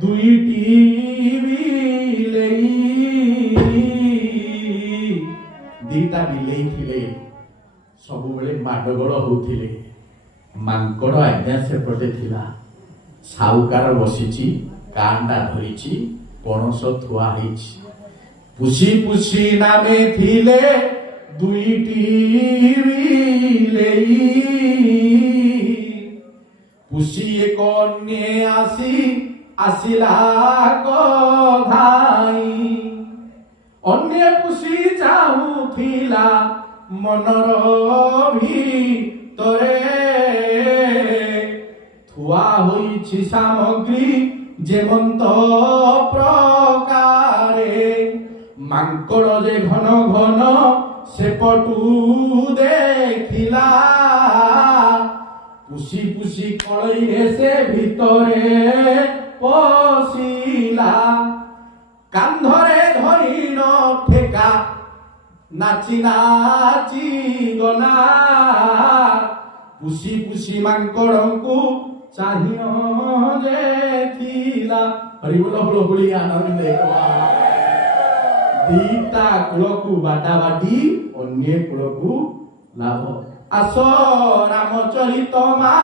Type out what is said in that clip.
ଦୁଇଟି ବିଲେଇ ଦିଟା ବିଲେଇ ଥିଲେ ସବୁବେଳେ ମାଡଗୋଳ ହଉଥିଲେ। ମାଙ୍କଡ ଆଜ୍ଞା ସେପଟେ ଥିଲା। ସାଉକାର ବସିଛି, କାଣ୍ଡା ଧରିଛି, ପଣସ ଥୁଆ ହେଇଛି। ପୁଷି ପୁଷି ନାମେ ଥିଲେ ଦୁଇଟି ବିଲେଇ। ପୁଷି ଏକ ଅନ୍ୟେ ଆସିଲା ଧାଇଁ। ଅନ୍ୟ ପୁଷି ଚାହୁଁଥିଲା ମନର ଭିତରେ ଥୁଆ ହୋଇଛି ସାମଗ୍ରୀ ଯେମନ୍ତ ପ୍ରକାରେ। ମାଙ୍କଡ ଯେ ଘନ ଘନ ସେପଟୁ ଦେଖିଲା। ପୁଷି ପୁଷି କଳେଇରେ ସେ ଭିତରେ ପଶିଲା। କାନ୍ଧରେ ଧରିଣ ଠେକା ନାଚି ନାଚି ଗଲା। ପୁଷି ପୁଷି ମାଙ୍କଡଙ୍କୁ ଚାହିଁ ଯେ ଥିଲା। ହରିବୋଲ ହୁଳହୁଳି ଆନନ୍ଦ ଦିଟା କୂଳକୁ ବାଟା ବାଟି ଅନ୍ୟ କୂଳକୁ ଲାଭ। ଆସ ରାମଚରିତ